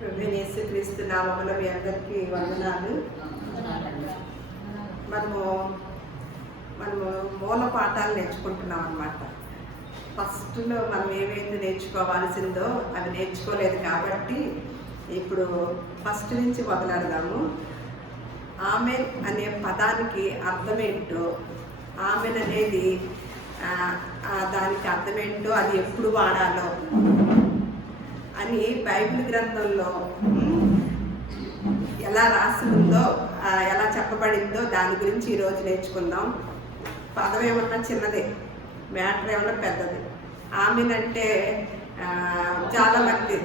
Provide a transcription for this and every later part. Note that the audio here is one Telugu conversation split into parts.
యేసుక్రీస్తు నామములో మీ అందరికీ వందనాలు. మనము మూల పాఠాలు నేర్చుకుంటున్నాం అన్నమాట. ఫస్ట్లో మనం ఏవైతే నేర్చుకోవాల్సిందో అవి నేర్చుకోలేదు కాబట్టి ఇప్పుడు ఫస్ట్ నుంచి మొదలెడదాము. ఆమెన్ అనే పదానికి అర్థమేంటో, ఆమెన్ అనేది దానికి అర్థమేంటో, అది ఎప్పుడు వాడాలో అని బైబిల్ గ్రంథంలో ఎలా రాసి ఉందో, ఎలా చెప్పబడిందో దాని గురించి ఈరోజు నేర్చుకుందాం. పదం ఏమన్నా చిన్నదే, మ్యాటర్ ఏమన్నా పెద్దది. ఆమెన్ అంటే చాలామంది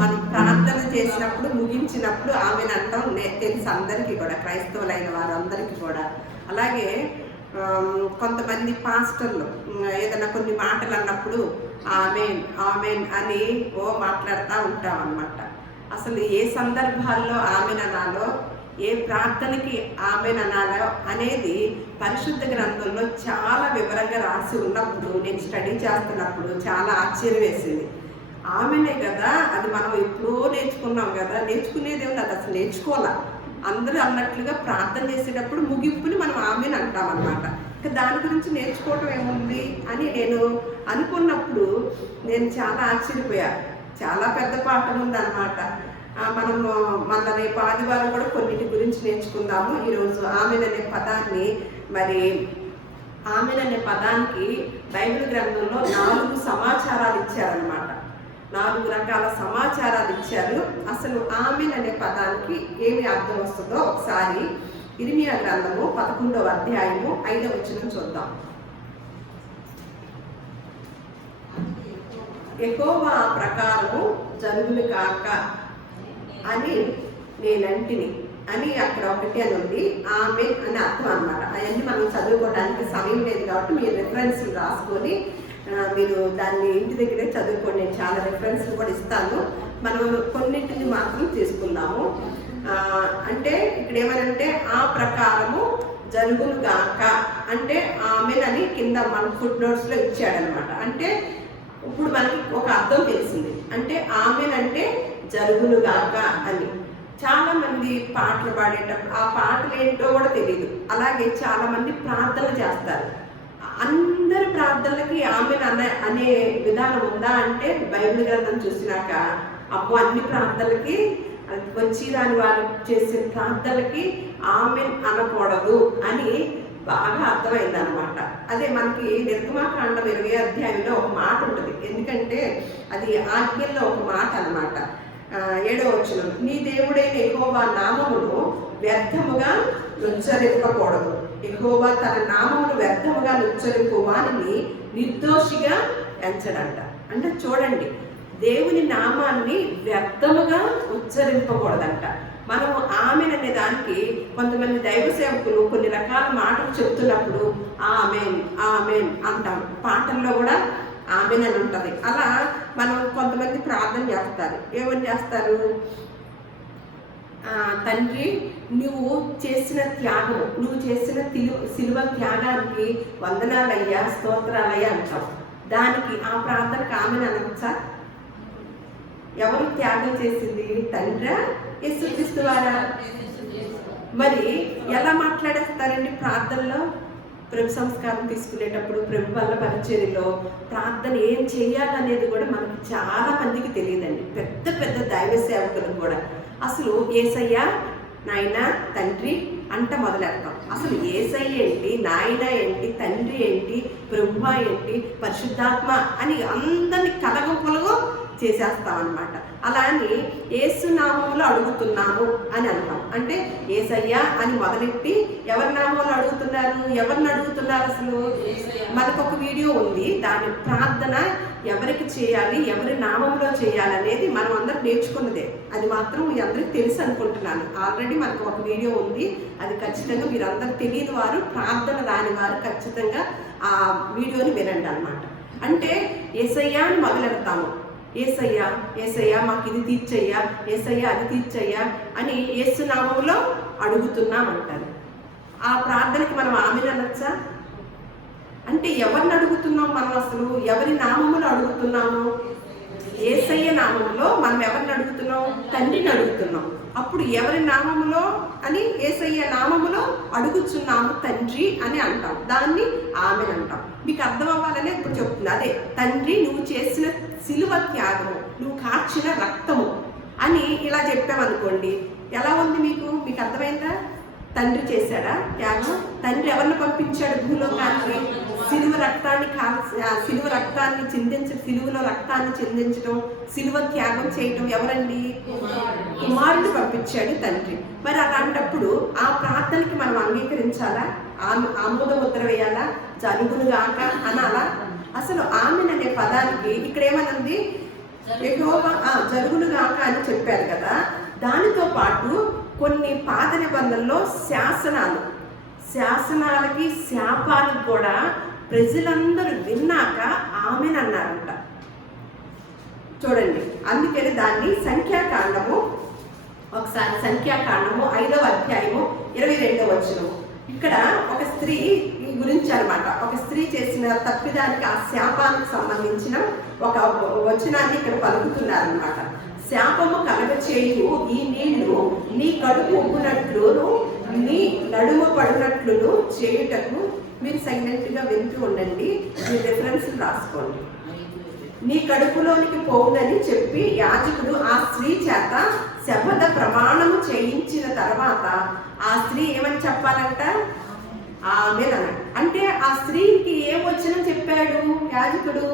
మనం ప్రార్థన చేసినప్పుడు ముగించినప్పుడు ఆమెన్ అంటాం తెలుసు అందరికీ కూడా, క్రైస్తవులైన వారందరికీ కూడా. అలాగే కొంతమంది పాస్టర్లు ఏదైనా కొన్ని మాటలు అన్నప్పుడు ఆమెన్ ఆమెన్ అని మాట్లాడుతూ ఉంటాం అన్నమాట. అసలు ఏ సందర్భాల్లో ఆమెన్ అనాలో, ఏ ప్రార్థనకి ఆమెన్ అనాలో అనేది పరిశుద్ధ గ్రంథంలో చాలా వివరంగా రాసి ఉన్నప్పుడు నేను స్టడీ చేస్తున్నప్పుడు చాలా ఆశ్చర్యం వేసింది. ఆమెనే కదా, అది మనం ఎప్పుడో నేర్చుకున్నాం కదా, నేర్చుకునేది ఏమి అది అసలు నేర్చుకోవాలా. అందరూ అన్నట్లుగా ప్రార్థన చేసేటప్పుడు ముగింపుని మనం ఆమెన్ అంటామన్నమాట. ఇంకా దాని గురించి నేర్చుకోవటం ఏముంది అని నేను అనుకున్నప్పుడు నేను చాలా ఆశ్చర్యపోయాను. చాలా పెద్ద పాఠం ఉందన్నమాట. మనము మన రేపు ఆదివారం కూడా కొన్నిటి గురించి నేర్చుకుందాము. ఈరోజు ఆమెన్ అనే పదాన్ని, మరి ఆమెన్ అనే పదానికి బైబిల్ గ్రంథంలో 4 సమాచారాలు ఇచ్చారనమాట. 4 రకాల సమాచారాలు ఇచ్చారు. అసలు ఆమెన్ అనే పదానికి ఏమి అర్థం వస్తుందో ఒకసారి ఇర్మియా గ్రంథము 11వ అధ్యాయము 5వ వచనం చూద్దాం. యెహోవా ప్రకారము జరుగును కాక అని నేనంటిని అని అక్కడ ఒకటి అని ఉంది. ఆమెన్ అని అర్థం అన్నమాట. అవన్నీ మనం చదువుకోవడానికి సమయం లేదు కాబట్టి మీరు రిఫరెన్స్లు రాసుకొని మీరు దాన్ని ఇంటి దగ్గరే చదువుకోండి. నేను చాలా రిఫరెన్స్లు కూడా ఇస్తాను. మనం కొన్నింటిని మాత్రం తీసుకుందాము. అంటే ఇక్కడ ఏమనంటే ఆ ప్రకారము జరుగును గాక అంటే ఆమెన్ అని కింద మన ఫుట్ నోట్స్లో ఇచ్చాడనమాట. అంటే ఇప్పుడు మనకి ఒక అర్థం తెలిసింది. అంటే ఆమెన్ అంటే జరుగును గాక అని. చాలా మంది పాటలు పాడేటప్పుడు ఆ పాటలు ఏంటో కూడా తెలియదు. అలాగే చాలా మంది ప్రార్థనలు చేస్తారు. అందరి ప్రార్థనలకి ఆమెన్ అనే విధానం ఉందా అంటే బైబిల్ గ్రంథం చూసినాక అబ్బో అన్ని ప్రార్థనలకి వచ్చి దాని వారు చేసే ప్రార్థనలకి ఆమెన్ అనకూడదు అని బాగా అర్థమైంది అనమాట. అదే మనకి నిర్గమాకాండం 20వ అధ్యాయంలో ఒక మాట ఉంటుంది. ఎందుకంటే అది ఆజ్ఞల్లో ఒక మాట అనమాట. 7వ వచనం, నీ దేవుడైన యెహోవా నామమును వ్యర్థముగా ఉచ్చరింపకూడదు. యెహోవా తన నామమును వ్యర్థముగా ఉచ్చరింపు వారిని నిర్దోషిగా ఎంచడంట. అంటే చూడండి, దేవుని నామాన్ని వ్యర్థముగా ఉచ్చరింపకూడదంట. మనము ఆమెన్ అనే దానికి కొంతమంది దైవ సేవకులు కొన్ని రకాల మాటలు చెప్తున్నప్పుడు ఆమెన్ ఆమెన్ అంటాం. పాటల్లో కూడా ఆమెన్ అని ఉంటుంది. అలా మనం కొంతమంది ప్రార్థన చేస్తారు. ఏమని చేస్తారు? తండ్రి, నువ్వు చేసిన త్యాగము, నువ్వు చేసిన సిలువ త్యాగానికి వందనాలయ్యా, స్తోత్రాలయ్యా అంటాం. దానికి ఆ ప్రార్థనకు ఆమెన్ అనొచ్చా? ఎవరు త్యాగం చేసింది? తండ్రా, యేసుక్రీస్తు వారా? మరి ఎలా మాట్లాడేస్తారండి ప్రార్థనలో? ప్రభు సంస్కారం తీసుకునేటప్పుడు, ప్రభు వల్ల పరిచర్యలో ప్రార్థన ఏం చేయాలనేది కూడా మనకు చాలా మందికి తెలియదండి. పెద్ద పెద్ద దైవ సేవకులు కూడా అసలు యేసయ్యా, నాయన, తండ్రి అంట మొదలెడతాం. అసలు యేసయ్య ఏంటి, నాయన ఏంటి, తండ్రి ఏంటి, ప్రభువా ఏంటి, పరిశుద్ధాత్మ అని అందరినీ కలగొలగో చేసేస్తాం అనమాట. అలా అని యేసు నామంలో అడుగుతున్నాము అని అంటాం. అంటే యేసయ్య అని మొదలెట్టి ఎవరి నామంలో అడుగుతున్నారు? ఎవరిని అడుగుతున్నారు? అసలు మనకు ఒక వీడియో ఉంది. దాని ప్రార్థన ఎవరికి చేయాలి, ఎవరి నామంలో చేయాలి అనేది మనం అందరం నేర్చుకున్నదే. అది మాత్రం మీ అందరికి తెలుసు అనుకుంటున్నాను. ఆల్రెడీ మనకు ఒక వీడియో ఉంది. అది ఖచ్చితంగా మీరు అందరు తెలియని వారు, ప్రార్థన రాని వారు ఖచ్చితంగా ఆ వీడియోని వినండి అనమాట. అంటే యేసయ్య అని మొదలెడతాము. యేసయ్యా, యేసయ్యా మాకు ఇది తీర్చయ్యా, యేసయ్యా అది తీర్చయ్యా అని యేసు నామంలో అడుగుతున్నాం అంటారు. ఆ ప్రార్థనకి మనం ఆమెన్ అనొచ్చా? అంటే ఎవరిని అడుగుతున్నాం మనం? అసలు ఎవరి నామములో అడుగుతున్నాము? యేసయ్య నామంలో మనం ఎవరిని అడుగుతున్నాం? తండ్రిని అడుగుతున్నాం. అప్పుడు ఎవరి నామములో అని, యేసయ్య నామములో అడుగుచున్నాము తండ్రి అని అంటాం. దాన్ని ఆమెన్ అంటాం. మీకు అర్థం అవ్వాలనే ఇప్పుడు చెప్తుంది. అదే తండ్రి, నువ్వు చేసిన సిలువ త్యాగము, నువ్వు కార్చిన రక్తము అని ఇలా చెప్పామనుకోండి, ఎలా ఉంది మీకు? మీకు అర్థమైందా? తండ్రి చేశాడా త్యాగం? తండ్రి ఎవరిని పంపించాడు భూలోకానికి? సిలువ రక్తాన్ని సిలువలో రక్తాన్ని చిందించడం, సిలువ త్యాగం చేయటం ఎవరండి? కుమారుడు పంపించాడు తండ్రి. మరి అలాంటప్పుడు ఆ ప్రార్థనకి మనం అంగీకరించాలా? ఆమోద ముద్ర వేయాలా? జరుగునుగాక అనాలా? అసలు ఆమెన్ అనే పదానికి ఇక్కడ ఏమనుంది? యెహోవా జరుగునుగాక అని చెప్పారు కదా. దానితో పాటు కొన్ని పాత నిబంధనల్లో శాసనాలకి శాపాలకు కూడా ప్రజలందరూ విన్నాక ఆమెన్ అన్నారంట. చూడండి, అందుకని దాన్ని సంఖ్యాకాండము 5వ అధ్యాయము 22వ వచనము. ఇక్కడ ఒక స్త్రీ గురించి అనమాట. ఒక స్త్రీ చేసిన తప్పిదానికి, ఆ శాపానికి సంబంధించిన ఒక వచనాన్ని ఇక్కడ పలుకుతున్నారనమాట. శాపము కలగచేయు ఈ నీళ్లు నీ కడుపు ఉబ్బునట్లును నీ నడుము పడినట్లు చేయుటకు. మీరు సైలెంట్గా వింటూ ఉండండి, మీ రెఫరెన్స్లు రాసుకోండి. నీ కడుపులోనికి పోవునని చెప్పి యాజకుడు ఆ స్త్రీ చేత శపథ ప్రమాణము చేయించిన తర్వాత ఆ స్త్రీ ఏమని చెప్పాలంట? ఆమెన్ అన్నాడు. అంటే ఆ స్త్రీకి ఏం వచ్చినని చెప్పాడు యాజకుడు?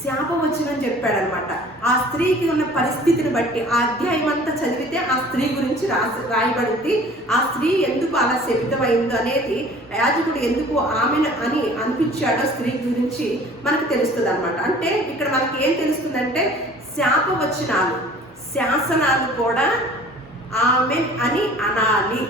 శాపం వచ్చినని చెప్పాడు అనమాట. ఆ స్త్రీకి ఉన్న పరిస్థితిని బట్టి ఆ అధ్యాయం అంతా చదివితే ఆ స్త్రీ గురించి రాయబడింది. ఆ స్త్రీ ఎందుకు అలా శపితమైందో అనేది, యాజకుడు ఎందుకు ఆమెను అని అనిపించాడో స్త్రీ గురించి మనకు తెలుస్తుంది అనమాట. అంటే ఇక్కడ మనకి ఏం తెలుస్తుందంటే, శాపవచనాలు, శాసనాలు కూడా ఆమెన్ అని అనాలి,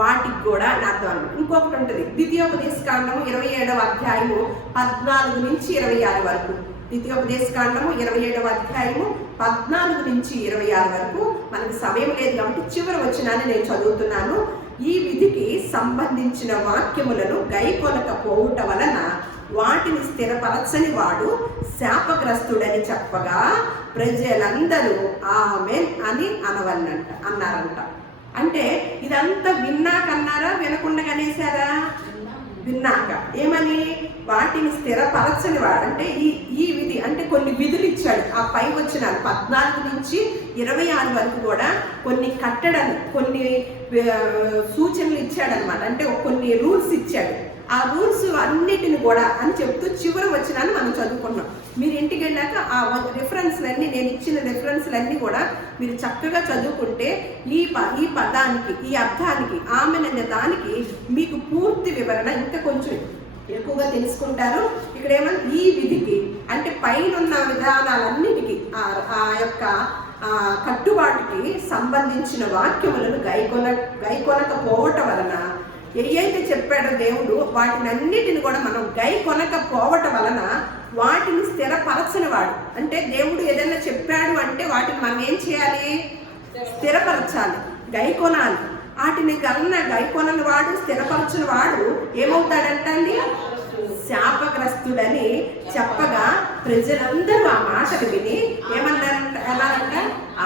వాటికి కూడా అని అర్థం అనమాట. ఇంకొకటి ఉంటుంది, ద్వితీయోపదేశకాండము 27వ అధ్యాయము 14 నుంచి 26 వరకు. ద్వితీయోపదేశకాండము 27వ అధ్యాయము 14 నుంచి 26 వరకు. మనకు సమయం లేదు కాబట్టి చివరి వచనాన్ని నేను చదువుతున్నాను. ఈ విధికి సంబంధించిన వాక్యములను గైకొనకపోవుట వలన వాటిని స్థిరపరచని వాడు శాపగ్రస్తుడని చెప్పగా ప్రజలందరూ ఆమెన్ అని అన్నారంట. అంటే ఇదంతా విన్నాకన్నారా, వినకుండా అనేసారా? విన్నాక. ఏమని? వాటిని స్థిరపరచని వాడు. అంటే ఈ విధి అంటే కొన్ని విధులు ఇచ్చాడు. ఆ పై వచ్చిన 14 నుంచి 26 వరకు కూడా కొన్ని కట్టడాలు, కొన్ని సూచనలు ఇచ్చాడనమాట. అంటే కొన్ని రూల్స్ ఇచ్చాడు. ఆ రూల్స్ అన్నిటిని కూడా అని చెప్తూ చివరి వచనాన్ని మనం చదువుకున్నాం. మీరు ఇంటికి వెళ్ళాక ఆ రిఫరెన్స్లన్నీ, నేను ఇచ్చిన రిఫరెన్స్లన్నీ కూడా మీరు చక్కగా చదువుకుంటే ఈ పదానికి, ఈ అర్థానికి, ఆమెన్ అనే దానికి మీకు పూర్తి వివరణ ఇంకా కొంచెం ఎక్కువగా తెలుసుకుంటారు. ఇక్కడ ఏమన్నా ఈ విధికి అంటే పైన ఉన్న విధానాలన్నిటికీ, ఆ యొక్క కట్టుబాటుకి సంబంధించిన వాక్యములను గైకొనకపోవటం వలన, ఏదైతే చెప్పాడో దేవుడు వాటినన్నిటిని కూడా మనం గైకొనకపోవటం వలన వాటిని స్థిరపరచని వాడు. అంటే దేవుడు ఏదైనా చెప్పాడు అంటే వాటిని మనం ఏం చేయాలి? స్థిరపరచాలి, గైకొనాలి. వాటిని గైకొనని వాడు, స్థిరపరచని వాడు ఏమవుతాడంటండి? శాపగ్రస్తుడని చెప్పగా ప్రజలందరూ ఆ మాటలు విని అనాలంట?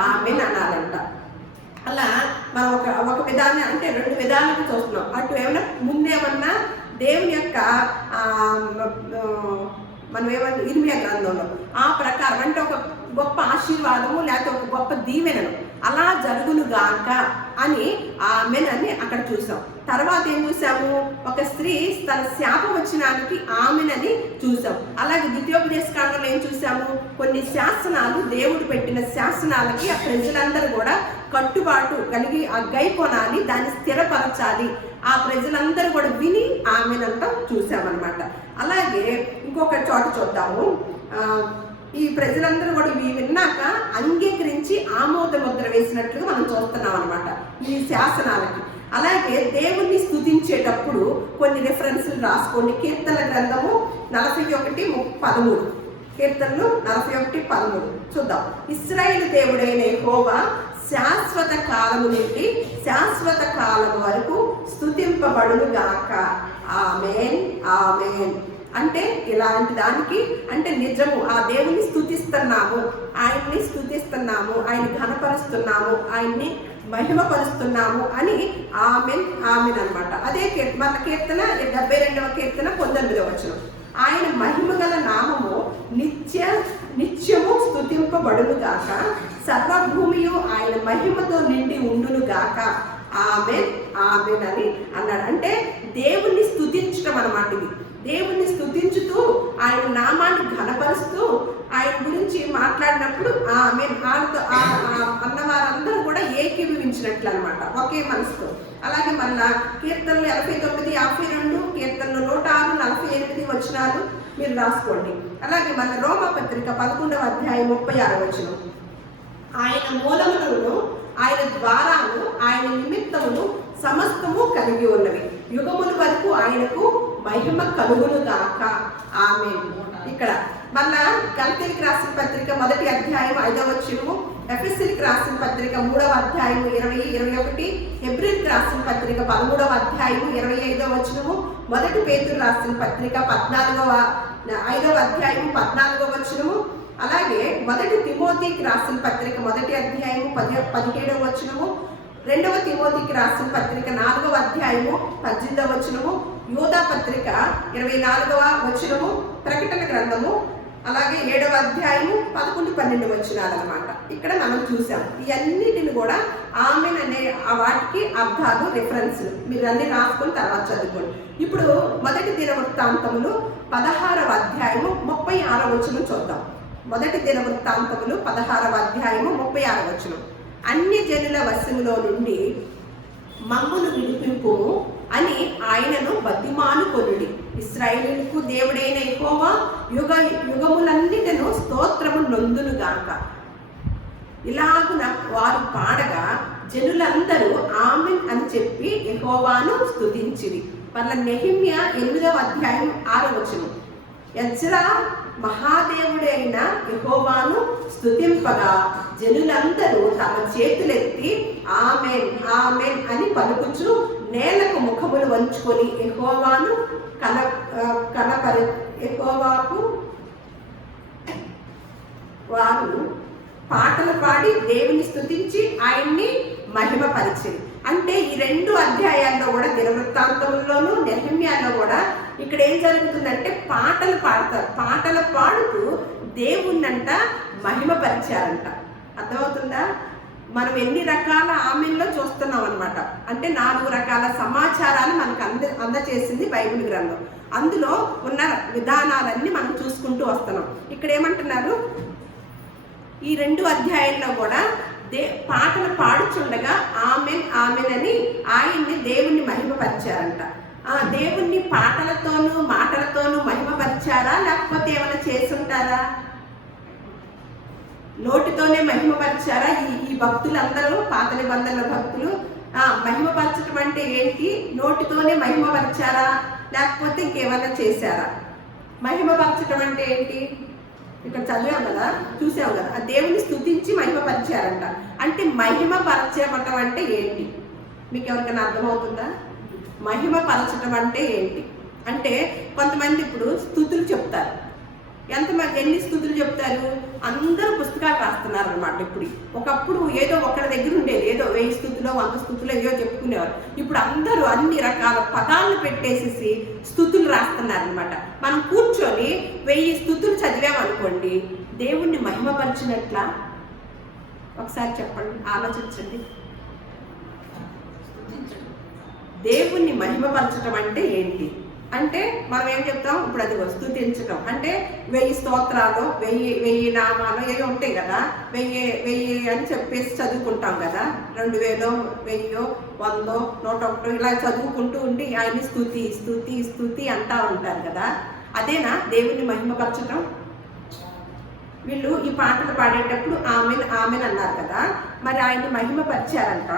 ఆమెన్ అనాలంట. అలా మనం ఒక విధానం అంటే 2 విధాలుగా చూస్తున్నాం. అటు ఏమన్నా ముందేమన్నా దేవుని యొక్క మనం ఏమన్నా ఇర్మియా గ్రంథంలో ఆ ప్రకారం అంటే ఒక గొప్ప ఆశీర్వాదము లేకపోతే ఒక గొప్ప దీవెనను అలా జరుగునుగాక అని ఆమెన్ అని అక్కడ చూసాం. తర్వాత ఏం చూసాము? ఒక స్త్రీ తన శాపవచనానికి ఆమెన్ అని చూసాం. అలాగే ద్వితీయోపదేశకాండంలో ఏం చూసాము? కొన్ని శాసనాలు, దేవుడు పెట్టిన శాసనాలకి ఆ ప్రజలందరూ కూడా కట్టుబాటు కలిగి ఆ గైకొనాలి, దాన్ని స్థిరపరచాలి. ఆ ప్రజలందరూ కూడా విని ఆమెనంతా చూసామన్నమాట. అలాగే ఇంకొక చోట చూద్దాము. ఈ ప్రజలందరూ కూడా ఇవి విన్నాక అంగీకరించి ఆమోద ముద్ర వేసినట్లుగా మనం చూస్తున్నాం అనమాట ఈ శాసనాలకి. అలాగే దేవుణ్ణి స్తుతించేటప్పుడు కొన్ని రిఫరెన్స్లు రాసుకోండి. కీర్తన గ్రంథము 41:13. కీర్తనలు 41:13 చూద్దాం. ఇశ్రాయేలు దేవుడైన యెహోవా శాశ్వత కాలము నుండి శాశ్వత కాలం వరకు స్తుతింపబడును గాక. ఆమేన్, ఆమేన్. అంటే ఇలాంటి దానికి అంటే నిజము, ఆ దేవుని స్తుతిస్తున్నాము, ఆయన్ని స్తుతిస్తున్నాము, ఆయన ఘనపరుస్తున్నాము, ఆయన్ని మహిమపరుస్తున్నాము అని ఆమెన్ ఆమెన్ అనమాట. అదే మన కీర్తన 72వ కీర్తన 19వ వచనం. ఆయన మహిమ గల నామము నిత్యము స్తుతింపబడును గాక, సర్వభూమియు ఆయన మహిమతో నిండి ఉండును గాక. ఆమెన్ ఆమెన్ అని అన్నాడు. అంటే దేవుణ్ణి స్తుతించడం అన్నమాట. ఇది దేవుణ్ణి స్తుతించుతూ ఆయన నామాన్ని ఘనపరుస్తూ ఆయన గురించి మాట్లాడినప్పుడు ఆమెన్ ఆయనతో అన్నవారందరూ కూడా ఏకీభవించినట్లు అనమాట, ఒకే మనసుతో. అలాగే మళ్ళా కీర్తనలు 89, 52, కీర్తనలు 106, 48 వచనాలు మీరు రాసుకోండి. అలాగే మన రోమపత్రిక 11వ అధ్యాయం 36వ వచనం. ఆయన మూలములను ఆయన ద్వారాను ఆయన నిమిత్తమును సమస్తము కలిగి ఉన్నవి, యుగముల వరకు ఆయనకు మహిమ కలుగును గాక. ఆమేన్. ఇక్కడ మళ్ళా గలతీయులకు రాసిన పత్రిక 1వ అధ్యాయం 5వ వచనము, ఎఫెసీయులకు రాసిన పత్రిక 3వ అధ్యాయం 20, 21, హెబ్రీయులకు రాసిన పత్రిక 13వ అధ్యాయం 25వ వచనము, 1 పేతురు రాసిన పత్రిక 5వ అధ్యాయం 14వ వచనము, అలాగే 1 తిమోతికి రాసిన పత్రిక 1వ అధ్యాయము 17వ వచనము, 2వ తిమోతికి రాసిన పత్రిక 4వ అధ్యాయము 18వ వచనము, యూదా పత్రిక 24వ వచనము, ప్రకటన గ్రంథము అలాగే 7వ అధ్యాయము 11, 12 వచనాలు అన్నమాట. ఇక్కడ మనం చూసాం. ఇవన్నిటిని కూడా ఆమెన్ అనే వాటికి అర్థాలు, రిఫరెన్స్లు మీరు అన్ని రాసుకొని తర్వాత చదువుకోండి. ఇప్పుడు 1 దినవృత్తాంతములు 16వ అధ్యాయము 36వ వచనం చూద్దాం. 1 దినవృత్తాంతములు 16వ అధ్యాయము 36వ వచనం. అన్ని జనుల వశములో నుండి మమ్మును విడిపింపు అని ఆయనను బతిమాలుకొనుడి. ఇశ్రాయేలుకు దేవుడైన యెహోవా యుగములన్నిటను స్తోత్రము నొందునుగాక. ఇలాగున వారు పాడగా జనులందరూ ఆమెన్ అని చెప్పి యెహోవాను స్తుతించిరి. మళ్ళా నెహెమ్యా 8వ అధ్యాయం 6వ వచనం. ఎజ్రా మహాదేవుడైన యెహోవాను స్తుతింపగా జనులందరూ తమ చేతులెత్తి ఆమెన్ ఆమెన్ అని పలుకుచు నేలకు ముఖములు వంచుకొని యెహోవాను యెహోవాకు వారు పాటలు పాడి దేవుని స్తుతించి ఆయన్ని మహిమపరిచింది. అంటే ఈ 2 అధ్యాయాల్లో కూడా దినవృత్తాంతముల్లోనూ నెహెమ్యాలో కూడా ఇక్కడ ఏం జరుగుతుందంటే పాటలు పాడతారు. పాటలు పాడుతూ దేవుణ్ణంట మహిమపరిచారంట. అర్థమవుతుందా? మనం ఎన్ని రకాల ఆమెన్లో చూస్తున్నాం అనమాట. అంటే 4 రకాల సమాచారాలు మనకు అందచేసింది బైబిల్ గ్రంథం. అందులో ఉన్న విధానాలన్నీ మనం చూసుకుంటూ వస్తున్నాం. ఇక్కడ ఏమంటున్నారు, ఈ 2 అధ్యాయాల్లో కూడా పాటలు పాడుచుండగా ఆమెన్ ఆమెన్ అని ఆయన్ని దేవుణ్ణి మహిమపరిచారంట. ఆ దేవుణ్ణి పాటలతోనూ మాటలతోనూ మహిమపరిచారా, లేకపోతే ఏమైనా చేసుంటారా? నోటితోనే మహిమపరిచారా? ఈ భక్తులందరూ పాత నిబంధనల భక్తులు మహిమపరచడం అంటే ఏంటి? నోటితోనే మహిమపరిచారా, లేకపోతే ఇంకేమైనా చేశారా? మహిమపరచడం అంటే ఏంటి? ఇక్కడ చదివాం కదా, చూసాం కదా, ఆ దేవుని స్తుతించి మహిమపరిచారంట. అంటే మహిమపరచడం అంటే ఏంటి? మీకు ఎవరికైనా అర్థమవుతుందా? మహిమపరచడం అంటే ఏంటి అంటే, కొంతమంది ఇప్పుడు స్తుతులు చెప్తారు. ఎంతమంది ఎన్ని స్తుతులు చెప్తారు? అందరూ పుస్తకాలు రాస్తున్నారు అనమాట. ఒకప్పుడు ఏదో ఒకరి దగ్గర ఉండేది, ఏదో 1000 స్తుతులో 100 స్తుతులో ఏదో చెప్పుకునేవారు. ఇప్పుడు అందరూ అన్ని రకాల పదాలను పెట్టేసేసి స్తుతులు రాస్తున్నారు అనమాట. మనం కూర్చొని 1000 స్తుతులు చదివామనుకోండి, దేవుణ్ణి మహిమపరిచినట్లా? ఒకసారి చెప్పండి, ఆలోచించండి. దేవుణ్ణి మహిమపరచడం అంటే ఏంటి అంటే, మనం ఏం చెప్తాం ఇప్పుడు, అది స్తుతించడం అంటే 1000 స్తోత్రాలు 1000 నామాలు ఏవి ఉంటాయి కదా, 1000 అని చెప్పేసి చదువుకుంటాం కదా. 2000, 1000, 100, 101 ఇలా చదువుకుంటూ ఉండి ఆయన్ని స్తుతి స్తుతి స్తుతి అంటా ఉంటారు కదా. అదేనా దేవుణ్ణి మహిమపరచడం? వీళ్ళు ఈ పాటలు పాడేటప్పుడు ఆమెన్ ఆమెన్ అన్నారు కదా, మరి ఆయన్ని మహిమపరిచారంట.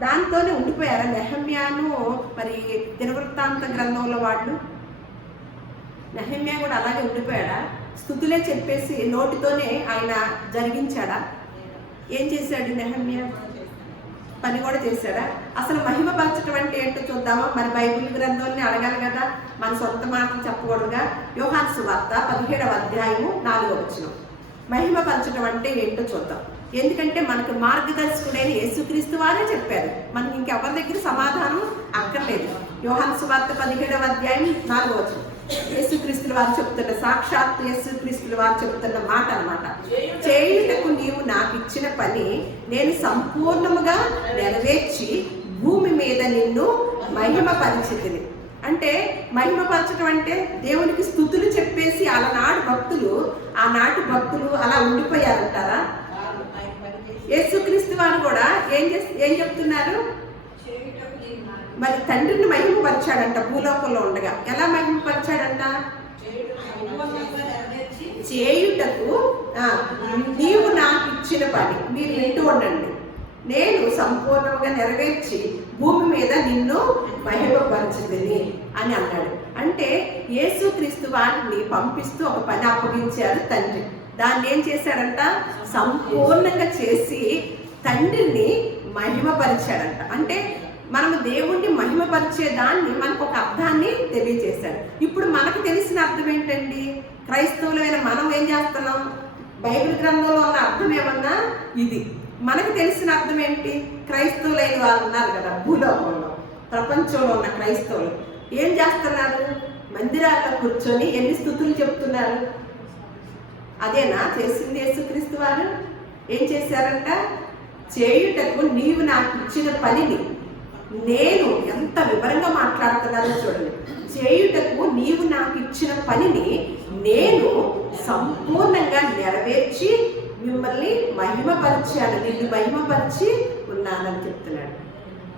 దాంతోనే ఉండిపోయారా నెహెమ్యాను? మరి దినవృత్తాంత గ్రంథంలో వాళ్ళు నెహెమ్యా కూడా అలాగే ఉండిపోయాడా? స్తుతులే చెప్పేసి నోటితోనే ఆయన జరిగించాడా? ఏం చేశాడు నెహెమ్యా? పని కూడా చేశాడా? అసలు మహిమపరచడం అంటే ఏంటో చూద్దామా? మరి బైబిల్ గ్రంథాన్ని అడగాలి కదా, మన సొంత మాటలు చెప్పకూడదుగా. యోహాను సువార్త 17వ అధ్యాయము 4వ వచనం. మహిమపరచడం అంటే ఏంటో చూద్దాం. ఎందుకంటే మనకు మార్గదర్శకుడైన యేసుక్రీస్తు వారే చెప్పారు, మనకి ఇంకెవరి దగ్గర సమాధానం అక్కర్లేదు. యోహాను సువార్త 17వ అధ్యాయం 4వ వచనం యేసుక్రీస్తుల వారు చెప్తున్న, సాక్షాత్ యేసుక్రీస్తుల వారు చెప్తున్న మాట అన్నమాట. చేయుటకు నీవు నాకు ఇచ్చిన పని నేను సంపూర్ణముగా నెరవేర్చి భూమి మీద నిన్ను మహిమపరిచితిని. అంటే మహిమపరచడం అంటే దేవునికి స్తుతులు చెప్పేసి ఆనాటి భక్తులు అలా ఉండిపోయారంటారా? యేసుక్రీస్తు వారు కూడా ఏం చెప్తున్నారు? మరి తండ్రిని మహిమపరిచాడంట భూలోకంలో ఉండగా. ఎలా మహిమపరిచాడంట? చేయుటకు నీవు నాకు ఇచ్చిన పని, మీరు వింటూ ఉండండి, నేను సంపూర్ణంగా నెరవేర్చి భూమి మీద నిన్ను మహిమపరిచింది అని అన్నాడు. అంటే యేసుక్రీస్తు వారిని పంపిస్తూ ఒక పని అప్పగించారు తండ్రి. దాన్ని ఏం చేశాడంట? సంపూర్ణంగా చేసి తండ్రిని మహిమపరిచాడంట. అంటే మనము దేవుణ్ణి మహిమపరిచే దాన్ని మనకు ఒక అర్థాన్ని తెలియజేశాడు. ఇప్పుడు మనకు తెలిసిన అర్థం ఏంటండి? క్రైస్తవులైన మనం ఏం చేస్తున్నాం? బైబిల్ గ్రంథంలో ఉన్న అర్థం ఏమన్నా ఇది. మనకు తెలిసిన అర్థం ఏంటి? క్రైస్తవులైన వాళ్ళు ఉన్నారు కదా భూలోకంలో, ప్రపంచంలో ఉన్న క్రైస్తవులు ఏం చేస్తున్నారు? మందిరాల్లో కూర్చొని ఎన్ని స్తుతులు చెప్తున్నారు? అదేనా చేసింది యేసుక్రీస్తు వారు? ఏం చేశారంట? చేయుటకు నీవు నాకు ఇచ్చిన పనిని, నేను ఎంత వివరంగా మాట్లాడుతున్నానో చూడండి. చేయుటకు నీవు నాకు ఇచ్చిన పనిని నేను సంపూర్ణంగా నెరవేర్చి మిమ్మల్ని మహిమపరిచాను, నిన్ను మహిమపరిచి ఉన్నానని చెప్తున్నాడు.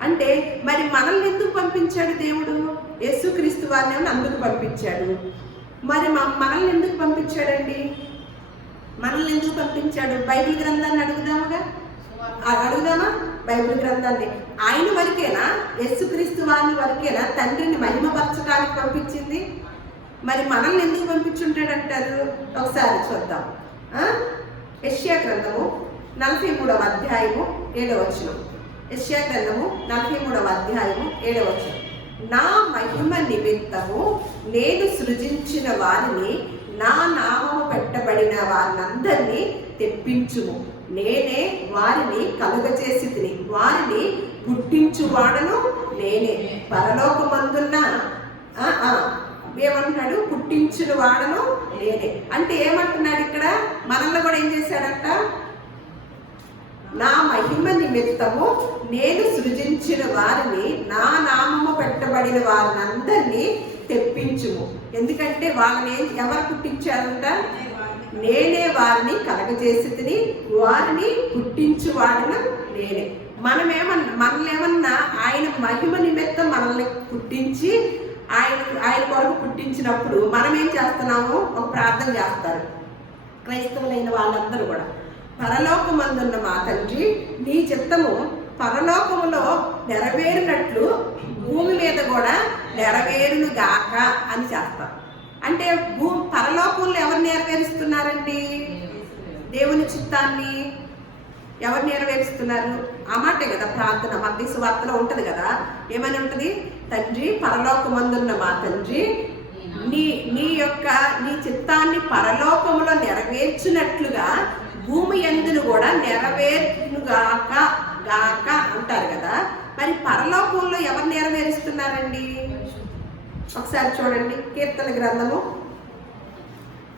అంటే మరి మనల్ని ఎందుకు పంపించాడు దేవుడు? యేసుక్రీస్తు వారిని అందుకు పంపించాడు. మరి మనల్ని ఎందుకు పంపించాడండి? మనల్ని ఎందుకు పంపించాడు? బైబిల్ గ్రంథాన్ని అడుగుదామా? బైబిల్ గ్రంథాన్ని ఆయన వరకేనా, యేసుక్రీస్తు వారిని వరకేనా తండ్రిని మహిమపరచడానికి పంపించింది? మరి మనల్ని ఎందుకు పంపించుంటాడంటారు? ఒకసారి చూద్దాం. యెషయా గ్రంథము 43వ అధ్యాయము 7వ వచనం. యెషయా గ్రంథము 43వ అధ్యాయము 7వ వచనం. నా మహిమ నిమిత్తము నేను సృజించిన వారిని, నా నామము పెట్టబడిన వారినందరినీ తెప్పించుము. నేనే వారిని కలుగచేసి తిని, వారిని పుట్టించువాడను నేనే. పరలోకమందున్న ఏమంటున్నాడు? పుట్టించిన వాడను నేనే. అంటే ఏమంటున్నాడు ఇక్కడ? మనల్ని కూడా ఏం చేశాడంట? నా మహిమ నిమిత్తము నేను సృజించిన వారిని, నా నామము పెట్టబడిన వారిని అందరినీ తెప్పించుము. ఎందుకంటే వాళ్ళని ఎవరు పుట్టించారంట? నేనే వారిని కలగజేసి తిని, వారిని పుట్టించువాడను నేనే. మనల్ని ఆయన మహిమ నిమిత్తం మనల్ని పుట్టించి ఆయన కొరకు పుట్టించినప్పుడు మనం ఏం చేస్తున్నాము? ఒక ప్రార్థన చేస్తారు క్రైస్తవులైన వాళ్ళందరూ కూడా. పరలోకమందున్న మా తండ్రి, నీ చిత్తము పరలోకములో నెరవేరినట్లు భూమి మీద కూడా నెరవేరును గాక అని చేస్తారు. అంటే పరలోకంలో ఎవరు నెరవేరుస్తున్నారండి? దేవుని చిత్తాన్ని ఎవరు నెరవేరుస్తున్నారు? ఆ మాటే కదా ప్రార్థన. మత్తయి సువార్తలో ఉంటుంది కదా, ఏమని ఉంటుంది? తండ్రి, పరలోకమందున్న మా తండ్రి, నీ చిత్తాన్ని పరలోకములో నెరవేర్చినట్లుగా భూమి యందును కూడా నెరవేర్చుగాక అంటారు కదా. మరి పరలోకంలో ఎవరు నెరవేరుస్తున్నారండి? ఒకసారి చూడండి, కీర్తన గ్రంథము.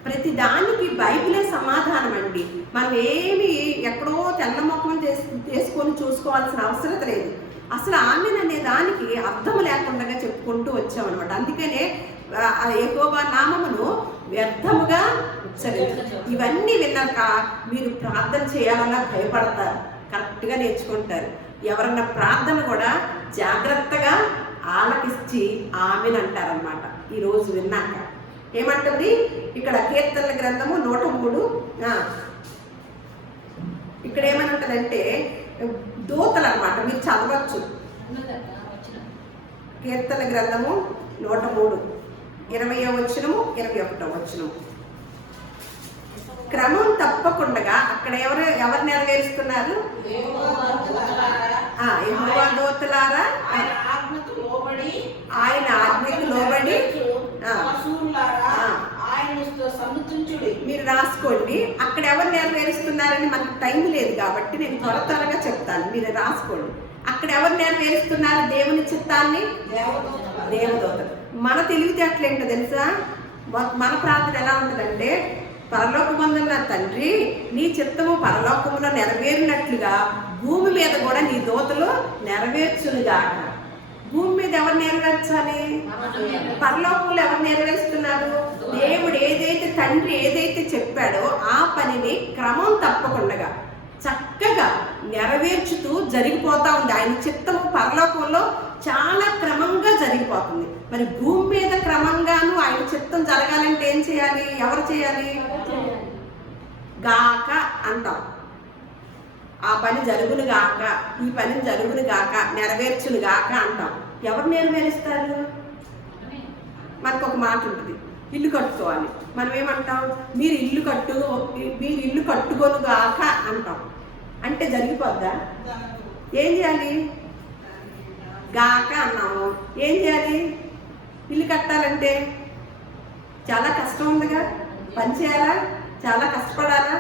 ప్రతి దానికి బైబిలే సమాధానం అండి. మనం ఏమి ఎక్కడో తెల్లముఖం చేసుకొని చూసుకోవాల్సిన అవసరం లేదు. అసలు ఆమెన్ అనే దానికి అర్థం లేకుండా చెప్పుకుంటూ వచ్చామన్నమాట. అందుకనే యెహోవా నామమును వ్యర్థముగా ఉచ్చరించు. ఇవన్నీ విన్నాక మీరు ప్రార్థన చేయాలన్నా భయపడతారు, కరెక్ట్గా నేర్చుకుంటారు. ఎవరన్నా ప్రార్థన కూడా జాగ్రత్తగా ఆలకించి ఆమెన్ అంటారనమాట. ఈరోజు విన్నాక ఏమంటుంది ఇక్కడ? కీర్తనల గ్రంథము 103. ఇక్కడ ఏమని ఉంటుందంటే దూతలు అనమాట. మీరు చదవచ్చు. కీర్తన గ్రంథము 103 20వ వచనము 21వ వచనము. క్రమం తప్పకుండా అక్కడ ఎవరు నెరవేరుస్తున్నారు? రాసుకోండి. అక్కడ ఎవరు నెరవేరుస్తున్నారని మనకు టైం లేదు కాబట్టి నేను త్వరగా చెప్తాను, మీరు రాసుకోండి. అక్కడ ఎవరు నెరవేరుస్తున్నారు దేవుని చిత్తాన్ని? దేవదూతలు. మన తెలివితేటలు ఏంటో తెలుసా? మన ప్రార్థన ఎలా ఉంటుందంటే, పరలోకమందున్న తండ్రి నీ చిత్తము పరలోకములో నెరవేరినట్లుగా భూమి మీద కూడా నీ దూతలు నెరవేర్చునుగాక. భూమి మీద ఎవరు నెరవేర్చాలి? పరలోకంలో ఎవరు నెరవేరుస్తున్నారు? దేవుడు ఏదైతే, తండ్రి ఏదైతే చెప్పాడో ఆ పనిని క్రమం తప్పకుండా చక్కగా నెరవేర్చుతూ జరిగిపోతా ఉంది. ఆయన చిత్తము పరలోకంలో చాలా క్రమంగా జరిగిపోతుంది. మరి భూమి మీద క్రమంగాను ఆయన చిత్తం జరగాలంటే ఏం చేయాలి? ఎవరు చేయాలి? గాక అంటాం. ఆ పని జరుగును గాక, ఈ పని జరుగును గాక, నెరవేర్చును గాక అంటాం. ఎవరు నెరవేరుస్తారు? మనకు ఒక మాట ఉంటుంది, ఇల్లు కట్టుకోవాలి. మనం ఏమంటాం? మీరు ఇల్లు కట్టుకోను గాక అంటాం. అంటే జరిగిపోద్దా? ఏం చేయాలి? గాక అన్నాము. ఏం చేయాలి? ఇల్లు కట్టాలంటే చాలా కష్టం ఉందిగా, పని చేయాలా, చాలా కష్టపడాలా,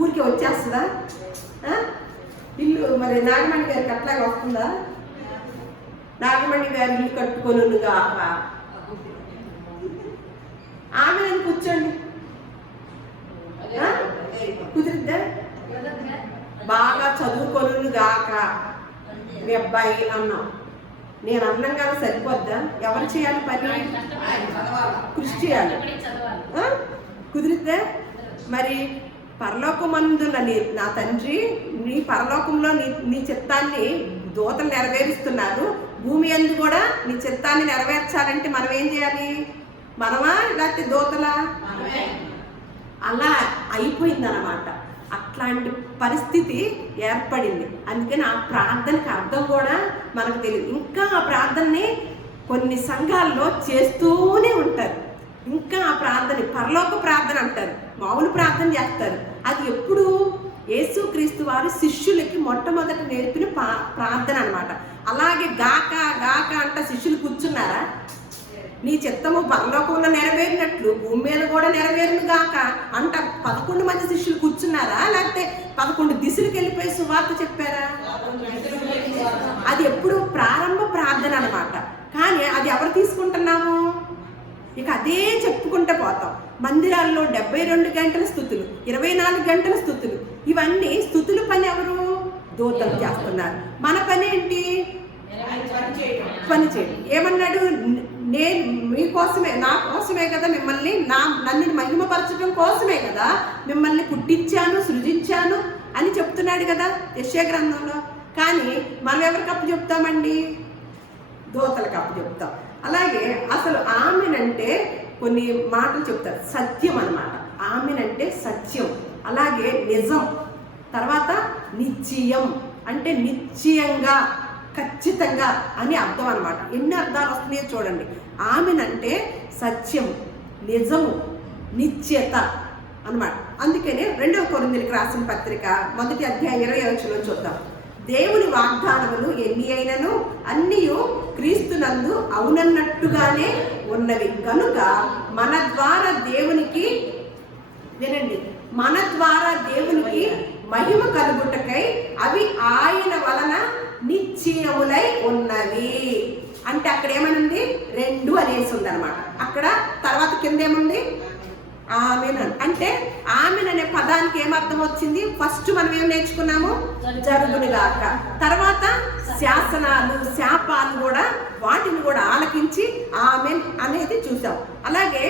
ఊరికి వచ్చేస్తుందా? ఇల్లు మరి నాగమణి గారికి అట్లాగే వస్తుందా? నాగమణి గారు ఇల్లు కట్టుకోను గాక, ఆమె అని కూర్చోండి, కుదిరిద్దా? బాగా చదువుకొను గాక మీ అబ్బాయి అన్నాం. నేను అన్నం కానీ సరిపోద్దా? ఎవరు చేయాలి పని? కృషి చేయాలి. కుదిరిద్దా? మరి పరలోకమందున నా తండ్రి నీ పరలోకంలో నీ చిత్తాన్ని దూతలు నెరవేరుస్తున్నారు. భూమి అందు కూడా నీ చిత్తాన్ని నెరవేర్చాలంటే మనం ఏం చేయాలి? మనమా లేకపోతే దూతలా? అలా అయిపోయిందన్నమాట. అట్లాంటి పరిస్థితి ఏర్పడింది. అందుకని ఆ ప్రార్థనకి అర్థం కూడా మనకు తెలియదు. ఇంకా ఆ ప్రార్థనని కొన్ని సంఘాల్లో చేస్తూనే ఉంటారు. ఇంకా ఆ ప్రార్థన పరలోక ప్రార్థన అంటారు, మామూలు ప్రార్థన చేస్తారు. అది ఎప్పుడు? యేసుక్రీస్తు వారు శిష్యులకి మొట్టమొదట నేర్పిన ప్రార్థన అన్నమాట. అలాగే గాక గాక అంట శిష్యులు కూర్చున్నారా? నీ చిత్తము పరలోకంలో నెరవేరినట్లు భూమి మీద కూడా నెరవేరును గాక అంట 11 మంది శిష్యులు కూర్చున్నారా? లేకపోతే 11 దిశలకు వెళ్ళిపోయి సువార్త చెప్పారా? అది ఎప్పుడు? ప్రారంభ ప్రార్థన అన్నమాట. కానీ అది ఎవరు తీసుకుంటున్నాము? ఇక అదే చెప్పుకుంటూ పోతాం. మందిరాల్లో 72 గంటల స్థుతులు, 24 గంటల స్థుతులు, ఇవన్నీ స్థుతుల పని ఎవరు? దూతలు చేస్తున్నారు. మన పని ఏంటి? పని చేయడం. ఏమన్నాడు? నేను మీకోసమే, నా కోసమే కదా మిమ్మల్ని, నన్ను మహిమపరచడం కోసమే కదా మిమ్మల్ని పుట్టించాను, సృజించాను అని చెప్తున్నాడు కదా యెషయా గ్రంథంలో. కానీ మనం ఎవరికి అప్పు చెప్తామండి? దూతలకు అప్పు చెప్తాం. అలాగే అసలు ఆమెనంటే కొన్ని మాటలు చెప్తారు. సత్యం అన్నమాట. ఆమెనంటే సత్యం, అలాగే నిజం, తర్వాత నిశ్చయం అంటే నిశ్చయంగా, ఖచ్చితంగా అని అర్థం అన్నమాట. ఎన్ని అర్థాలు వస్తున్నాయో చూడండి. ఆమెనంటే సత్యం, నిజము, నిశ్చయత అన్నమాట. అందుకనే 2వ కొరింథీయులకు రాసిన పత్రిక 1వ అధ్యాయం 20వ వచనం చూద్దాం. దేవుని వాగ్దానములు ఎన్ని అయినను అన్నీయు క్రీస్తునందు అవునన్నట్టుగానే ఉన్నవి కనుక మన ద్వారా దేవునికి, వినండి, మన ద్వారా దేవునికి మహిమ కలుగుటకై అవి ఆయన వలన నిశ్చయములై ఉన్నవి. అంటే అక్కడ ఏమనుంది? 2 అనేసి ఉంది అనమాట. అక్కడ తర్వాత కింద ఏముంది? ఆమెన్. అంటే ఆమెన్ అనే పదానికి ఏమర్థం వచ్చింది? ఫస్ట్ మనం ఏం నేర్చుకున్నాము? జరుగునుగాక. తర్వాత శాసనాలు, శాపాలు కూడా, వాటిని కూడా ఆలకించి ఆమెన్ అనేది చూసాం. అలాగే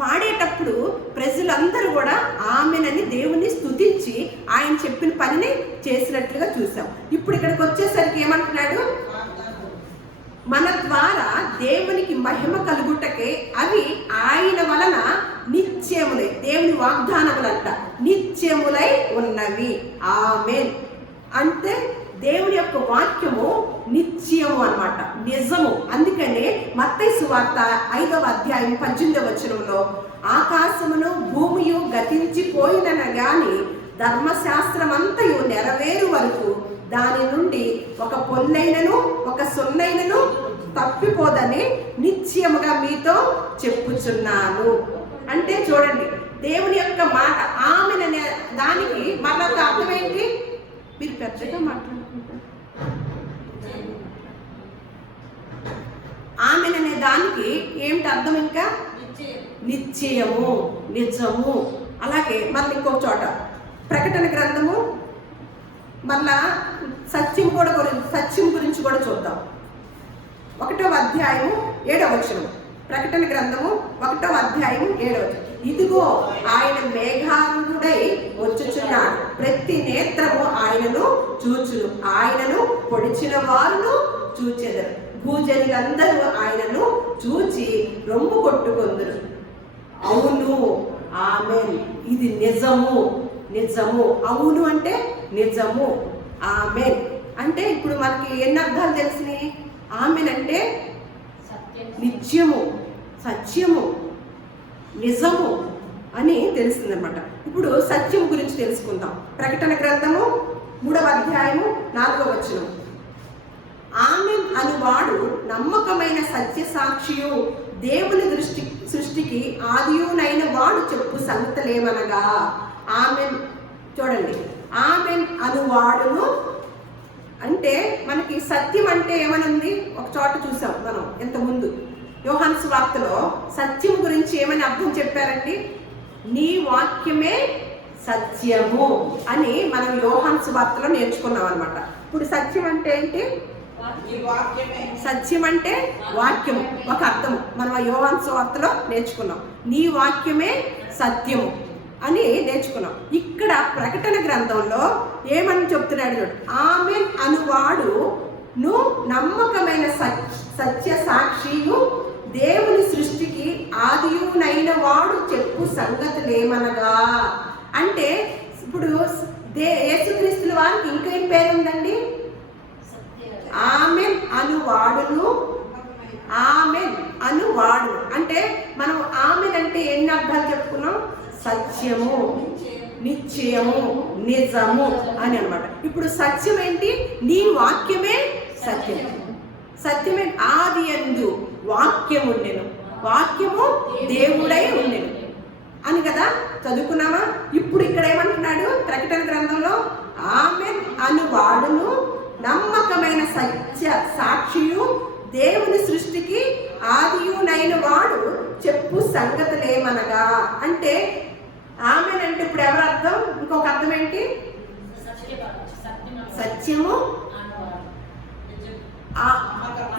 పాడేటప్పుడు ప్రజలందరూ కూడా ఆమెనని దేవుని స్తుతించి ఆయన చెప్పిన పనిని చేసినట్లుగా చూసాం. ఇప్పుడు ఇక్కడికి వచ్చేసరికి ఏమంటున్నాడు? మన ద్వారా దేవునికి మహిమ కలుగుటకే అవి ఆయన వలన నిశ్చయములై, దేవుని వాగ్దానములంట నిశ్చయములై ఉన్నవి. ఆమేన్. అంటే దేవుని యొక్క వాక్యము నిశ్చయము అన్నమాట, నిజము. అందుకనే మత్తయి సువార్త 5వ అధ్యాయం 18వ వచనంలో ఆకాశమును భూమియు గతించిపోయినన గాని ధర్మశాస్త్రమంతయు నెరవేరు వరకు దాని నుండి ఒక పొల్లైనను ఒక సొన్నైనను తప్పిపోదని నిశ్చయముగా మీతో చెప్పుచున్నాను. అంటే చూడండి, దేవుని యొక్క మాట ఆమెన్ అనే దానికి మరొక అర్థం ఏంటి? మీరు పెద్దగా మాట్లాడుకుంటారు. ఆమెన్ అనే దానికి ఏమిటి అర్థం? ఇంకా నిశ్చయము, నిజము. అలాగే మళ్ళీ ఇంకొక చోట ప్రకటన గ్రంథము మళ్ళా సత్యం గురించి కూడా చూద్దాం. 1వ అధ్యాయము 7వ వచనం. ప్రకటన గ్రంథము 1వ అధ్యాయము 7వ వచనం. ఇదిగో ఆయన మేఘారూఢుడై వచ్చుచున్నాడు, ప్రతి నేత్రము ఆయనను చూచును, ఆయనను పొడిచిన వారును చూచెదరు, భూజనులందరూ ఆయనను చూచి రొమ్ము కొట్టుకొందురు. అవును, ఆమెన్, ఇది నిజము, నిజము. అవును అంటే నిజము, ఆమెన్ అంటే ఇప్పుడు మనకి ఎన్ని అర్థాలు తెలిసినాయి? ఆమెన్ అంటే నిత్యము, సత్యము, నిజము అని తెలుస్తుందన్నమాట. ఇప్పుడు సత్యం గురించి తెలుసుకుందాం. ప్రకటన గ్రంథము 3వ అధ్యాయము 4వ వచనం. ఆమెన్ అనువాడు నమ్మకమైన సత్య సాక్షియు, దేవుని సృష్టికి ఆదియునైన వాడు చెప్పు సంగతులేమనగా. ఆమెన్ చూడండి, ఆమెన్ అనువాడును అంటే మనకి సత్యం అంటే ఏమనుంది? ఒక చోట చూసాం మనం ఇంతకుముందు యోహాను సువార్తలో సత్యం గురించి ఏమని అర్థం చెప్పారండి? నీ వాక్యమే సత్యము అని మనం యోహాను సువార్తలో నేర్చుకున్నాం అనమాట. ఇప్పుడు సత్యం అంటే ఏంటి? సత్యం అంటే వాక్యము, ఒక అర్థము మనం యోహాను సువార్తలో నేర్చుకున్నాం. నీ వాక్యమే సత్యము అని నేర్చుకున్నాం. ఇక్కడ ప్రకటన గ్రంథంలో ఏమని చెప్తున్నాడు చూడు. ఆమెన్ అనువాడు నమ్మకమైన సత్య సాక్షియు, దేవుని సృష్టికి ఆదియునైన వాడు చెప్పు సంగతులేమనగా. అంటే ఇప్పుడు యేసుక్రీస్తుల వారికి ఇంకేం పేరుందండి? ఆమెన్ అనువాడును. ఆమెన్ అనువాడు అంటే మనం ఆమెన్ అంటే ఎన్ని అర్థాలు చెప్పుకున్నాం? సత్యము, నిశ్చయము, నిజము అని అన్నమాట. ఇప్పుడు సత్యం ఏంటి? నీ వాక్యమే సత్యం. సత్యమే ఆది యందు వాక్యము ఉండెను, వాక్యము దేవుడై ఉండెను అని కదా చదువుకున్నామా? ఇప్పుడు ఇక్కడ ఏమంటున్నాడు ప్రకటన గ్రంథంలో? ఆమెన్ అనువాడును నమ్మకమైన సత్య సాక్షియు, దేవుని సృష్టికి ఆదియునైన వాడు చెప్పు సంగతులేమనగా. అంటే ఆమెన్ అంటే ఇప్పుడు ఎవరు అర్థం? ఇంకొక అర్థం ఏంటి? సత్యము,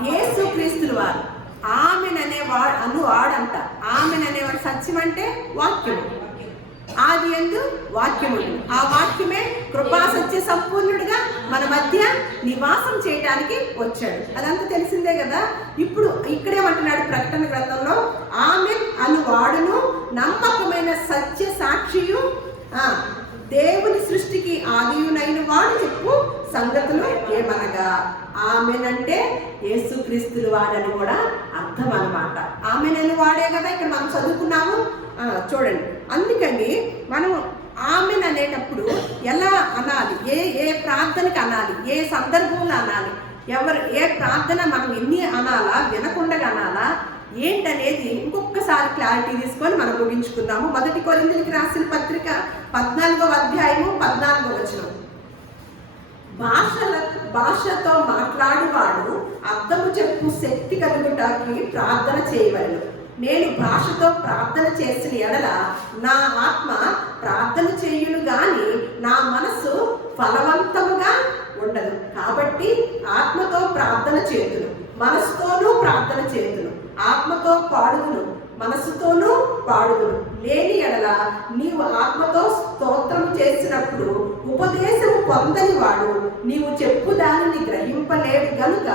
యేసుక్రీస్తుల వారు. ఆమెన్ అనేవాడు అనువాడంట. ఆమెన్ అనేవాడు సత్యం అంటే వాక్యము, ఆది యందు వాక్యము, ఆ వాక్యమే కృపా సత్య సంపూర్ణుడిగా మన మధ్య నివాసం చేయడానికి వచ్చాడు. అదంతా తెలిసిందే కదా. ఇప్పుడు ఇక్కడేమంటున్నాడు ప్రకటన గ్రంథంలో? ఆమెన్ అనువాడును నమ్మకమైన సత్య సాక్షియు, దేవుని సృష్టికి ఆదియునైన వాడు చెప్పు సంగతులు ఏమనగా. ఆమెన్ అంటే యేసుక్రీస్తుల వాడని కూడా అర్థం అన్నమాట. ఆమెన్ అని వాడే కదా ఇక్కడ మనం చదువుకున్నాము. చూడండి, అందుకని మనం ఆమెన్ అనేటప్పుడు ఎలా అనాలి, ఏ ప్రార్థనకి అనాలి, ఏ సందర్భంలో అనాలి, ఏ ప్రార్థన మనం ఎన్ని అనాలా, వినకుండా అనాలా ఏంటనేది ఇంకొకసారి క్లారిటీ తీసుకొని మనం ముగించుకుందాము. 1 కొరింథీయులకు రాసిన పత్రిక 14వ అధ్యాయము 14వ వచనం. భాషతో మాట్లాడువాడు అర్థము చెప్పు శక్తి కలుగుటానికి ప్రార్థన చేయవలెను. నేను భాషతో ప్రార్థన చేసిన ఎడల నా ఆత్మ ప్రార్థన చేయును గాని నా మనసు ఫలవంతముగా ఉండదు. కాబట్టి ఆత్మతో ప్రార్థన చేతును, మనసుతోనూ ప్రార్థన చేతును, ఆత్మతో పాడుదును, మనసుతోనూ పాడుదును. లేని ఎడల నీవు ఆత్మతో స్తోత్రము చేసినప్పుడు ఉపదేశము పొందని వాడు నీవు చెప్పు దానిని గ్రహింపలేడు గనుక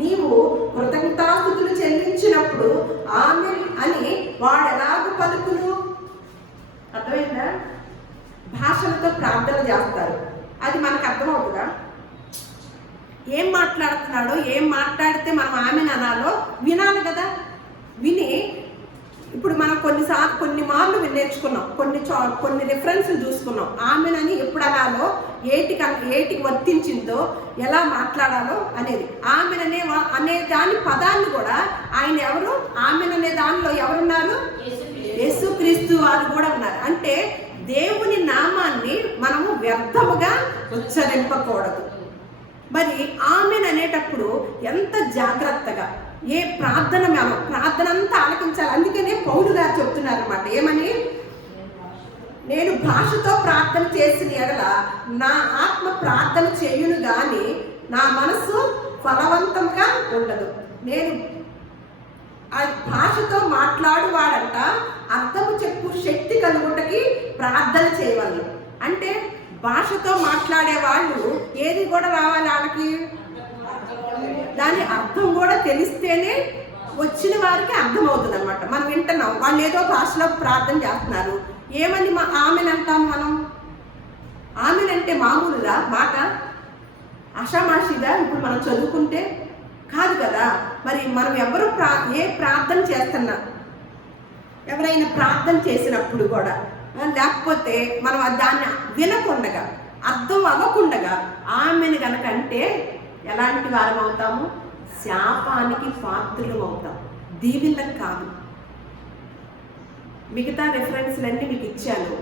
నీవు కృతజ్ఞతాస్తుతులు చెల్లించినప్పుడు ఆమేన్ అని వాడెలాగ పలుకును? అర్థమైందా? భాషలతో ప్రార్థన చేస్తారు, అది మనకు అర్థమవుతుందా? ఏం మాట్లాడుతున్నాడో, ఏం మాట్లాడితే మనం ఆమెన్ అనాలో వినాలి కదా. విని ఇప్పుడు మనం కొన్ని మార్లు నేర్చుకున్నాం, కొన్ని రిఫరెన్స్లు చూసుకున్నాం. ఆమెన్ అని ఎప్పుడు అనాలో, ఏటికి వర్తించిందో, ఎలా మాట్లాడాలో అనేది. ఆమెన్ అనే దాని పదాన్ని కూడా ఆయన ఎవరు? ఆమెన్ అనే దానిలో ఎవరున్నారు? యేసుక్రీస్తు వారు కూడా ఉన్నారు. అంటే దేవుని నామాన్ని మనము వ్యర్థముగా ఉచ్చరింపకూడదు. మరి ఆమెన్ అనేటప్పుడు ఎంత జాగ్రత్తగా ఏ ప్రార్థన ప్రార్థన అంతా ఆలకించాలి. అందుకనే పౌలు గారు చెప్తున్నారు అనమాట, ఏమని, నేను భాషతో ప్రార్థన చేసిన ఎడల నా ఆత్మ ప్రార్థన చేయును గాని నా మనసు ఫలవంతంగా ఉండదు. నేను ఆ భాషతో మాట్లాడువాడంట అర్థము చెప్పు శక్తి కలుగుటకి ప్రార్థన చేయవలను. అంటే భాషతో మాట్లాడే వాళ్ళు ఏది కూడా రావాలి, వాళ్ళకి దాని అర్థం కూడా తెలిస్తేనే వచ్చిన వారికి అర్థమవుతుంది అనమాట. మనం వింటున్నాం, వాళ్ళు ఏదో భాషలో ప్రార్థన చేస్తున్నారు, ఏమని ఆమెన్ అంటాం మనం? ఆమెన్ అంటే మామూలుగా మాట, ఆషామాషిగా ఇప్పుడు మనం చదువుకుంటే కాదు కదా. మరి మనం ఎవరు ఏ ప్రార్థన చేస్తున్నా, ఎవరైనా ప్రార్థన చేసినప్పుడు కూడా, లేకపోతే మనం దాన్ని వినకుండగా అర్థం అవ్వకుండగా ఆమెను కనుక అంటే ఎలాంటి వారం అవుతాము? శాపానికి పాత్రులు అవుతాం, దీవెనలకు కాదు. మిగతా రెఫరెన్స్లన్నీ మీకు ఇచ్చాను,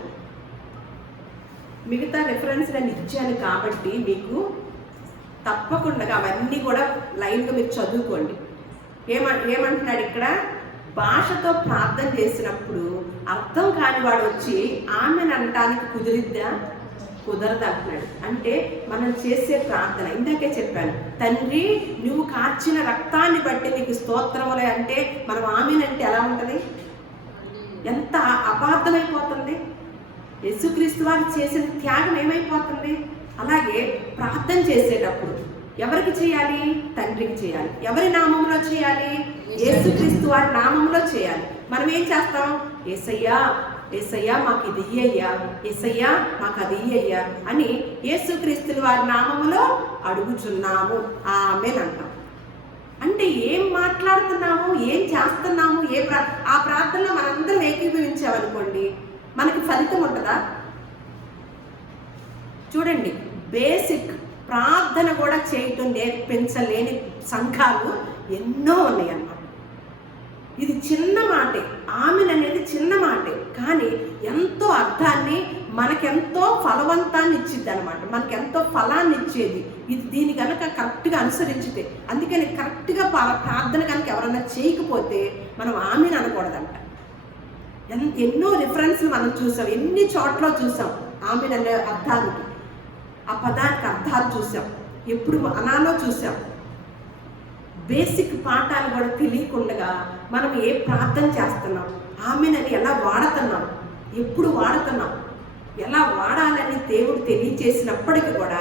కాబట్టి మీకు తప్పకుండా అవన్నీ కూడా లైన్గా మీరు చదువుకోండి. ఏమంటున్నాడు ఇక్కడ? భాషతో ప్రార్థన చేసినప్పుడు అర్థం కాని వాడు వచ్చి ఆమెను అనటానికి కుదరదు అంటున్నాడు. అంటే మనం చేసే ప్రార్థన, ఇందాకే చెప్పాను, తండ్రి నువ్వు కార్చిన రక్తాన్ని బట్టి నీకు స్తోత్రములే అంటే మనం ఆమెనంటే ఎలా ఉంటుంది? ఎంత అపార్థమైపోతుంది. యేసుక్రీస్తు వారు చేసిన త్యాగం ఏమైపోతుంది? అలాగే ప్రార్థన చేసేటప్పుడు ఎవరికి చేయాలి? తండ్రికి చేయాలి. ఎవరి నామంలో చేయాలి? యేసుక్రీస్తు వారి నామంలో చేయాలి. మనం ఏం చేస్తాం? యేసయ్యా యేసయ్యా మాకు ఇది ఇయ్యయ్యా, యేసయ్యా మాకు అది ఇయ్యయ్యా అని యేసుక్రీస్తు వారి నామములో అడుగుచున్నాము, ఆమేన్ అంటాం. అంటే ఏం మాట్లాడుతున్నాము, ఏం చేస్తున్నాము, ఆ ప్రార్థనలో మనందరం ఏకీభవించామనుకోండి, మనకి ఫలితం ఉంటుందా? చూడండి, బేసిక్ ప్రార్థన కూడా చేయటం నేర్పించలేని సంఘాలు ఎన్నో ఉన్నాయి అన్నమాట. ఇది చిన్న మాటే, ఆమెన్ అనేది చిన్న మాటే, కానీ ఎంతో అర్థాన్ని, మనకెంతో ఫలవంతాన్ని ఇచ్చిద్ది అనమాట, మనకెంతో ఫలాన్ని ఇచ్చేది ఇది. దీని కనుక కరెక్ట్గా అనుసరించితే, అందుకని కరెక్ట్గా ప్రార్థన కనుక ఎవరన్నా చేయకపోతే మనం ఆమెన్ అనకూడదంట. ఎన్నో రిఫరెన్స్లు మనం చూసాం, ఎన్ని చోట్ల చూసాం ఆమెన్ అనే అర్థానికి, ఆ పదానికి అర్థాలు చూసాం, ఎప్పుడు అనాలో చూసాం. బేసిక్ పాఠాలు కూడా తెలియకుండా మనం ఏ ప్రార్థన చేస్తున్నాం, ఆమెనని ఎలా వాడుతున్నాం, ఎప్పుడు వాడుతున్నాం, ఎలా వాడాలని దేవుడు తెలియచేసినప్పటికీ కూడా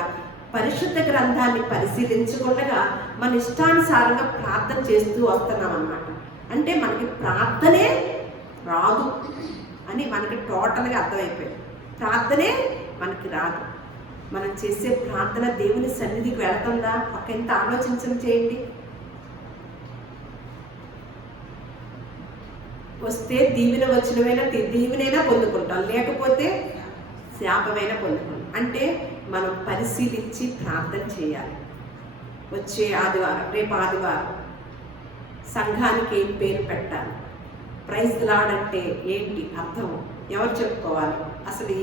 పరిశుద్ధ గ్రంథాన్ని పరిశీలించకుండా మన ఇష్టానుసారంగా ప్రార్థన చేస్తూ వస్తున్నాం అన్నమాట. అంటే మనకి ప్రార్థనే రాదు అని మనకి టోటల్గా అర్థమైపోయింది. ప్రార్థనే మనకి రాదు. మనం చేసే ప్రార్థన దేవుని సన్నిధికి వెళుతుందా? ఒకంత ఆలోచించడం చేయండి. వస్తే దీవెనైనా పొందుకుంటాం, లేకపోతే శాపమైనా పొందుకుంటాం. అంటే మనం పరిశీలించి ప్రార్థన చేయాలి. వచ్చే ఆదివారం, రేపు ఆదివారం సంఘానికి ఏం పేరు పెట్టాలి, ప్రైజ్ ది లార్డ్ అంటే ఏంటి అర్థం, ఎవరు చెప్పుకోవాలి, అసలు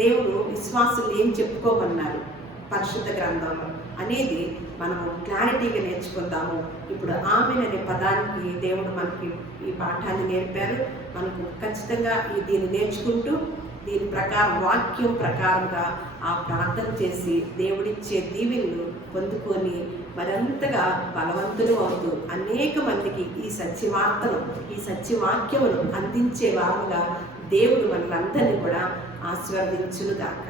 దేవుడు విశ్వాసులు ఏం చెప్పుకోమన్నారు పరిశుద్ధ గ్రంథంలో అనేది మనము క్లారిటీగా నేర్చుకుందాము. ఇప్పుడు ఆమెన్ అనే పదానికి దేవుడు మనకి ఈ పాఠాన్ని నేర్పారు. మనకు ఖచ్చితంగా దీన్ని నేర్చుకుంటూ దీని ప్రకారం, వాక్యం ప్రకారంగా ఆ ప్రార్థన చేసి దేవుడిచ్చే దీవెనలు పొందుకొని మరింతగా బలవంతులు అవుతూ అనేక మందికి ఈ సత్యవాక్యమును అందించే వారుగా దేవుడు మనలందరినీ కూడా ఆశీర్వదించును గాక.